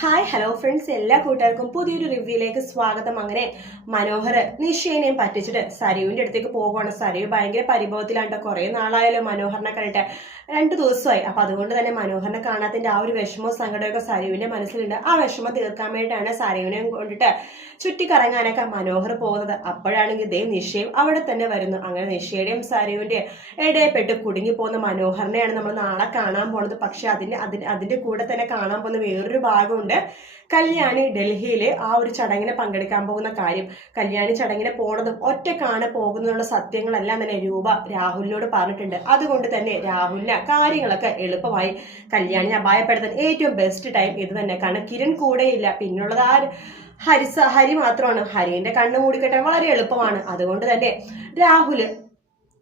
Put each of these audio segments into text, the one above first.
Hi hello friends എല്ലാ കൂട്ടുകാർക്കും പുതിയൊരു റിവ്യൂയിലേക്ക് സ്വാഗതം. അങ്ങനെ മനോഹർ നിശ്ചയനെയും പറ്റിച്ചിട്ട് സരയുവിന്റെ അടുത്തേക്ക് പോകുവാണ് സരയു ഭയങ്കര പരിഭവത്തിലാണ് ട്ടോ. കുറേ നാളായാലോ മനോഹറിനെ കണ്ടിട്ട്. രണ്ട് ദിവസമായി. അപ്പൊ അതുകൊണ്ട് തന്നെ മനോഹറിനെ കാണാത്തതിന്റെ ആ ഒരു വിഷമവും സങ്കടമൊക്കെ സരയുവിന്റെ മനസ്സിലുണ്ട്. ആ വിഷമം തീർക്കാൻ വേണ്ടിയിട്ടാണ് സരയുവിനെയും കൊണ്ടിട്ട് ചുറ്റിക്കറങ്ങാനൊക്കെ മനോഹർ പോകുന്നത്. അപ്പോഴാണെങ്കിൽ ദേ നിശ്ചയം അവിടെ തന്നെ വരുന്നു. അങ്ങനെ നിശ്ചയുടെയും സരയുവിന്റെയും ഇടയപ്പെട്ട് കുടുങ്ങി പോകുന്ന മനോഹറിനെയാണ് നമ്മൾ നാളെ കാണാൻ പോണത് പക്ഷേ അതിന്റെ അതിന്റെ കൂടെ തന്നെ കാണാൻ പോകുന്ന വേറൊരു ഭാഗമുണ്ട് കല്യാണി ഡൽഹിയിലെ ആ ഒരു ചടങ്ങിനെ പങ്കെടുക്കാൻ പോകുന്ന കാര്യം കല്യാണി ചടങ്ങിനെ പോണതും ഒറ്റക്കാണ് പോകുന്നതുള്ള സത്യങ്ങളെല്ലാം തന്നെ രൂപ രാഹുലിനോട് പറഞ്ഞിട്ടുണ്ട്. അതുകൊണ്ട് തന്നെ രാഹുലിന് കാര്യങ്ങളൊക്കെ എളുപ്പമായി കല്യാണി അപായപ്പെടുത്താൻ ഏറ്റവും ബെസ്റ്റ് ടൈം ഇത് തന്നെ കാരണം കിരൺ കൂടെയില്ല. പിന്നുള്ളത് ആ ഹരിസ ഹരി മാത്രമാണ്. ഹരിന്റെ കണ്ണു മൂടിക്കെട്ടാൻ വളരെ എളുപ്പമാണ്. അതുകൊണ്ട് തന്നെ രാഹുൽ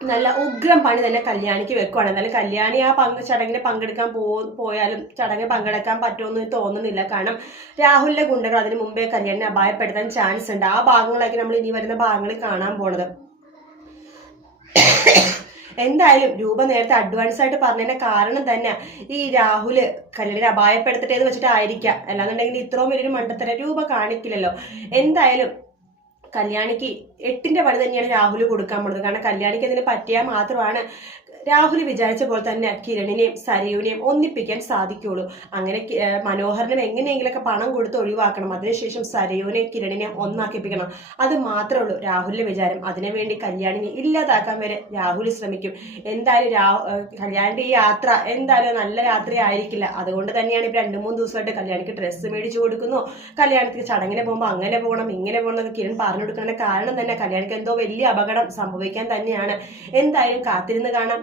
നല്ല ഉഗ്രം പണി തന്നെ കല്യാണിക്ക് വെക്കുവാണ്. എന്നാലും കല്യാണി ആ പങ്ക് ചടങ്ങിന് പങ്കെടുക്കാൻ പോ പോയാലും ചടങ്ങിൽ പങ്കെടുക്കാൻ പറ്റുമെന്ന് തോന്നുന്നില്ല. കാരണം രാഹുലിന്റെ ഗുണ്ടകൾ അതിന് മുമ്പേ കല്യാണിനെ അപായപ്പെടുത്താൻ ചാൻസ് ഉണ്ട്. ആ ഭാഗങ്ങളൊക്കെ നമ്മൾ ഇനി വരുന്ന ഭാഗങ്ങളിൽ കാണാൻ പോണത്. എന്തായാലും രൂപ നേരത്തെ അഡ്വാൻസ് ആയിട്ട് പറഞ്ഞതിന്റെ കാരണം തന്നെ ഈ രാഹുൽ കല്യാണിനെ അപായപ്പെടുത്തട്ടെ വെച്ചിട്ടായിരിക്കാം. അല്ലാന്നുണ്ടെങ്കിൽ ഇത്രയും വലിയൊരു മണ്ടത്തര രൂപ കാണിക്കില്ലല്ലോ. എന്തായാലും കല്യാണിക്ക് എട്ടിന്റെ പണി തന്നെയാണ് രാഹുൽ കൊടുക്കാൻ പോണത്. കാരണം കല്യാണിക്ക് അതിന് പറ്റിയാൽ മാത്രമാണ് രാഹുൽ വിചാരിച്ച പോലെ തന്നെ കിരണിനെയും സരയുവിനെയും ഒന്നിപ്പിക്കാൻ സാധിക്കുള്ളൂ. അങ്ങനെ മനോഹരനും എങ്ങനെയെങ്കിലൊക്കെ പണം കൊടുത്ത് ഒഴിവാക്കണം. അതിനുശേഷം സരയുവിനെയും കിരണിനെയും ഒന്നാക്കിപ്പിക്കണം. അത് മാത്രമേ ഉള്ളൂ രാഹുലിന്റെ വിചാരം. അതിനുവേണ്ടി കല്യാണിനെ ഇല്ലാതാക്കാൻ വരെ രാഹുൽ ശ്രമിക്കും. എന്തായാലും രാ കല്യാണിന്റെ ഈ യാത്ര എന്തായാലും നല്ല യാത്രയായിരിക്കില്ല അതുകൊണ്ട് തന്നെയാണ് ഇപ്പൊ രണ്ടു മൂന്ന് ദിവസമായിട്ട് കല്യാണിക്ക് ഡ്രസ്സ് മേടിച്ചു കൊടുക്കുന്നു. കല്യാണത്തിന് ചടങ്ങിന് പോകുമ്പോൾ അങ്ങനെ പോകണം ഇങ്ങനെ പോകണം എന്നൊക്കെ കിരൺ പറഞ്ഞു കൊടുക്കുന്നതിന്റെ കാരണം തന്നെ കല്യാണിക്ക് എന്തോ വലിയ അപകടം സംഭവിക്കാൻ തന്നെയാണ്. എന്തായാലും കാത്തിരുന്ന് കാണാം.